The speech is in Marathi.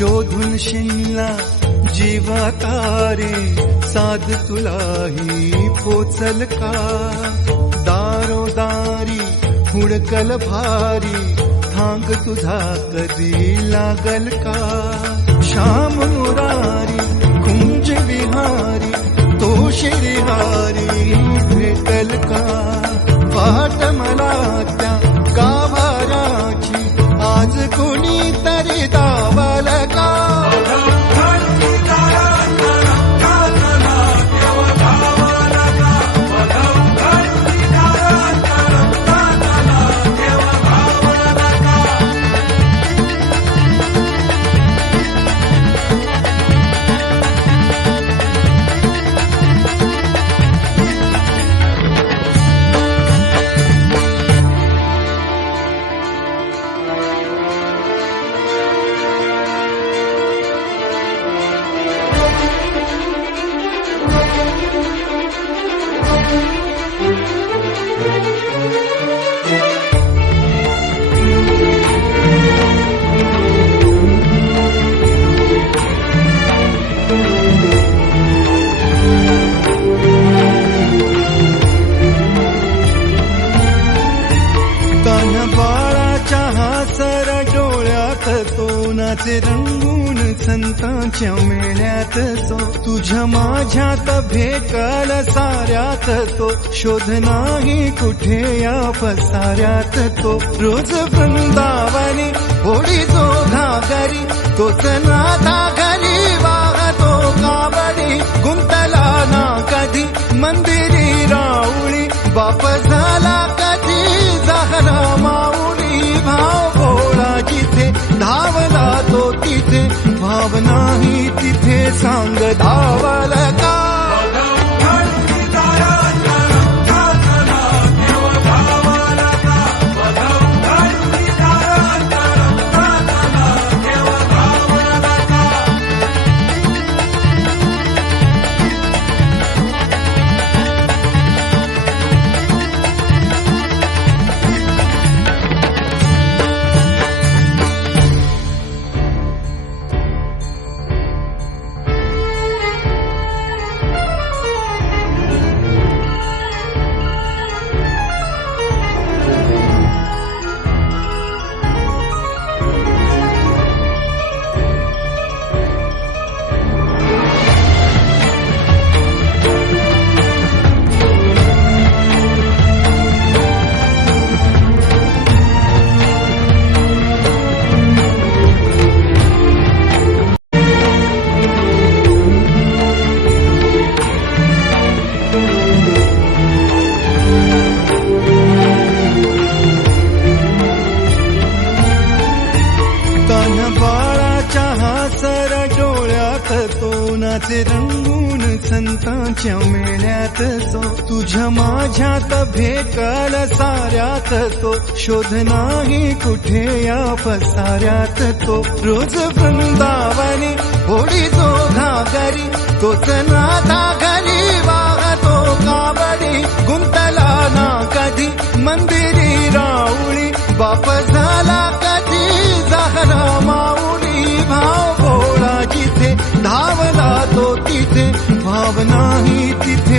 शोधून शिनला जीवा तारे साध तुलाही पोचल का दारोदारी हुडकल भारी थांग तुझा कधी लागल का श्याम मुरारी कुंज विहारी तो शिरहारी भेटल का वाट मला त्या गाभाराची आज कोणी तरी दावल का तोनाचे रंगून संतांच्या मेळ्यात तो तुझ्या माझ्यात भेटल साऱ्यात तो शोध नाही कुठे या पसाऱ्यात तो रोज वृंदावनी होडी जो घागरी तोच नाथा घरी वाहतो कावडी गुंतला ना कधी मंदिरी राऊळी बाप झाला कधी झाला माऊली भाव भोळा जिथे धावला तो तिथे भाव नाही तिथे सांग धावल का तोनाचे रंगून संतांच्या मेळ्यात तो तुझ्या माझ्यात भेटल साऱ्यात तो शोध नाही कुठे या पसाऱ्यात तो रोज वृंदावनी होडी जो घागरी तोच नाथा घरी वाहतो कावडी गुंतला ना कधी मंदिरी राऊळी बाप झाला कधी झाला माऊली भाव भोळा जिथे धावला तो तिथे भाव नाही तिथे